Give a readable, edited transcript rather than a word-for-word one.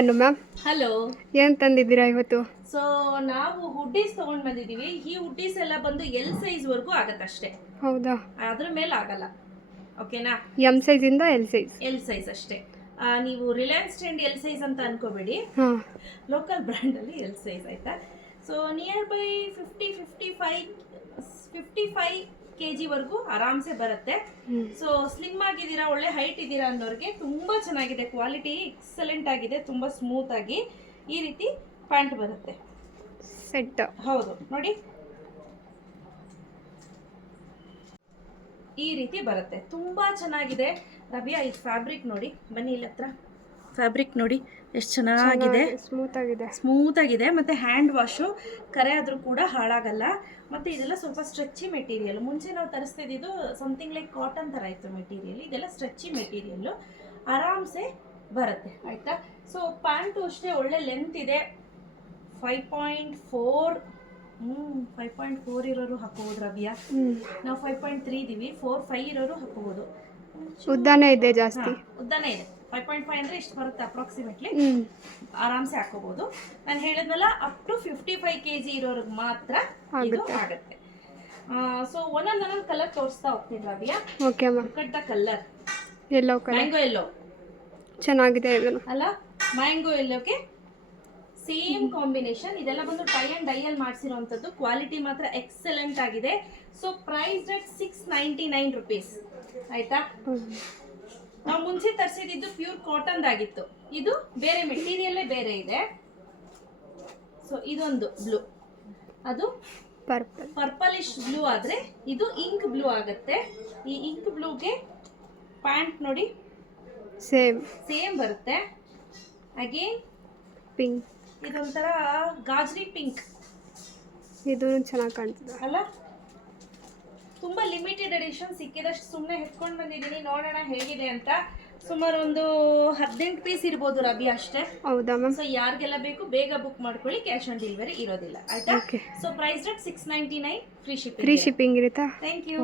ಅನ್ನು ma'am. Hello, ಏನು ತಂದಿದ್ದೀರಾ ಇವತ್ತು? ಸೊ ನಾವು ಹುಡ್ಡೀಸ್ ತಗೊಂಡ್ ಬಂದಿದೀವಿ. ಈ ಹುಡ್ಡೀಸ್ ಎಲ್ಲ ಬಂದು ಎಲ್ ಸೈಜ್ ವರ್ಗೂ ಆಗತ್ತಷ್ಟೇ. ಹೌದಾ? ಅದ್ರ ಮೇಲೆ ಆಗಲ್ಲ. ಓಕೆನಾ? ಎಂ ಸೈಜ್ ಇಂದ ಎಲ್ ಸೈಜ್. ಎಲ್ ಸೈಜ್ ಅಷ್ಟೇ. ನೀವು ರಿಲಯನ್ಸ್ ಟ್ರೆಂಡ್ ಎಲ್ ಸೈಜ್ ಅಂತ ಅನ್ಕೋಬೇಡಿ, ಹಾಂ, ಲೋಕಲ್ ಬ್ರ್ಯಾಂಡ್ ಅಲ್ಲಿ ಎಲ್ ಸೈಜ್ ಆಯ್ತಾ. ಸೊ ನಿಯರ್ ಬೈ 55 kg ವರ್ಗೂ ಆರಾಮ್ಸೆ ಬರುತ್ತೆ. ಸೊ ಸ್ಲಿಮ್ ಆಗಿದ್ದೀರಾ, ಒಳ್ಳೆ ಹೈಟ್ ಇದ್ದೀರಾ ಅನ್ನೋರಿಗೆ ತುಂಬಾ ಚೆನ್ನಾಗಿದೆ. ಕ್ವಾಲಿಟಿ ಎಕ್ಸಲೆಂಟ್ ಆಗಿದೆ, ತುಂಬಾ ಸ್ಮೂತ್ ಆಗಿ ಈ ರೀತಿ ಪ್ಯಾಂಟ್ ಬರುತ್ತೆ. ಸೆಟ್. ಹೌದು, ನೋಡಿ ಈ ರೀತಿ ಬರುತ್ತೆ, ತುಂಬಾ ಚೆನ್ನಾಗಿದೆ. ರಬಿಯಾ, ಈ ಫ್ಯಾಬ್ರಿಕ್ ನೋಡಿ, ಬನ್ನಿ ಇಲ್ಲಿ ಹತ್ರ. ಫ್ಯಾಬ್ರಿಕ್ ನೋಡಿ ಎಷ್ಟು ಚೆನ್ನಾಗಿದೆ, ಸ್ಮೂತ್ ಆಗಿದೆ. ಮತ್ತೆ ಹ್ಯಾಂಡ್ ವಾಶು ಕರೆ ಆದ್ರೂ ಕೂಡ ಹಾಳಾಗಲ್ಲ. ಮತ್ತೆ ಇದೆಲ್ಲ ಸ್ವಲ್ಪ ಸ್ಟ್ರೆಚ್ಚಿ ಮೆಟೀರಿಯಲ್. ಮುಂಚೆ ನಾವು ತರಿಸ್ತಿದ್ದು ಸಮಥಿಂಗ್ ಲೈಕ್ ಕಾಟನ್ ತರ ಇತ್ತು ಮೆಟೀರಿಯಲ್. ಇದೆಲ್ಲ ಸ್ಟ್ರೆಚ್ಚಿ ಮೆಟೀರಿಯಲ್, ಆರಾಮ್ಸೆ ಬರುತ್ತೆ ಆಯ್ತಾ. ಸೊ ಪ್ಯಾಂಟು ಅಷ್ಟೇ ಒಳ್ಳೆ ಲೆಂತ್ ಇದೆ. 5.4 ಇರೋರು ಹಾಕೋಬಹುದು ರಬಿಯಾ. ನಾವು 5.3 ಇದೀವಿ. 4.5 ಇರೋರು ಹಾಕೋಬಹುದು. ಉದ್ದಾನೆ ಇದೆ, ಜಾಸ್ತಿ ಉದ್ದಾನೆ ಇದೆ. 5.5 ಅಂದ್ರೆ ಇಷ್ಟು ಬರುತ್ತೆ ಅಪ್ರಾಕ್ಸಿಮೇಟ್ಲಿ. ಆರಾಮ್ಸೆ ಹಾಕೋಬಹುದು. ನಾನು ಹೇಳಿದ್ನಲ್ಲ, ಅಪ್ ಟು 55 kg ಇರೋರಿಗೆ ಮಾತ್ರ ಇದು ಆಗುತ್ತೆ. ಸೊ ಒಂದೊಂದು ಕಲರ್ ತೋರಿಸ್ತಾ ಹೋಗ್ತೀನಿ ರವಿಯಾ. Okay ma'am. Cut the colour yellow colour, mango yellow ಚೆನ್ನಾಗಿದೆ ಇದನ್ನು ಅಲ್ಲ. ಮ್ಯಾಂಗೋ ಯೆಲ್ಲೋಗೆ ಸೇಮ್ ಕಾಂಬಿನೇಷನ್. ಇದೆಲ್ಲ ಬಂದು ಟೈ ಅಂಡ್ ಡೈ ಅಲ್ಲಿ ಮಾಡಿಸಿರುವಂತದ್ದು. ಕ್ವಾಲಿಟಿ ಮಾತ್ರ ಎಕ್ಸಲೆಂಟ್ ಆಗಿದೆ. ಸೊ ಪ್ರೈಸ್ ಅಟ್ 699 rupees ಆಯ್ತಾ. ನಾವು ಮುಂಚೆ ತರಿಸಿದ್ದು ಪ್ಯೂರ್ ಕಾಟನ್ ಆಗಿತ್ತು. ಇದು ಬೇರೆ ಮೆಟೀರಿಯಲ್ಲೇ ಬೇರೆ ಇದೆ. ಸೊ ಇದೊಂದು ಬ್ಲೂ, ಅದು ಪರ್ಪಲಿಶ್ ಬ್ಲೂ, ಆದ್ರೆ ಇದು ಇಂಕ್ ಬ್ಲೂ ಆಗುತ್ತೆ. ಈ ಇಂಕ್ ಬ್ಲೂಗೆ ಪ್ಯಾಂಟ್ ನೋಡಿ ಸೇಮ್ ಬರುತ್ತೆ. ಅಗೇನ್ ಪಿಂಕ್, ಇದೊಂಥರ ಗಾಜರಿ ಪಿಂಕ್, ಇದು ಚೆನ್ನಾಗಿ ಕಾಣ್ತದೆ ಅಲ್ಲ. ತುಂಬಾ ಲಿಮಿಟೆಡ್ ಎಡಿಷನ್ ಸಿಕ್ಕಿದಷ್ಟು ಸುಮ್ಮನೆ ಹೆತ್ಕೊಂಡು ಬಂದಿದ್ದೀನಿ, ನೋಡೋಣ ಹೇಗಿದೆ ಅಂತ. ಸುಮಾರು ಒಂದು 18 ಪೀಸ್ ಇರ್ಬೋದು ರಬಿ ಅಷ್ಟೇ. ಹೌದಾ ಮ್ಯಾಮ್? ಸೊ ಯಾರಿಗೆಲ್ಲ ಬೇಕು ಬೇಗ ಬುಕ್ ಮಾಡ್ಕೊಳ್ಳಿ, ಕ್ಯಾಶ್ ಆನ್ ಡೆಲಿವರಿ ಇರೋದಿಲ್ಲ ಆಯ್ತಾ. So price rate 699, free shipping ಇರುತ್ತಾ? Thank you.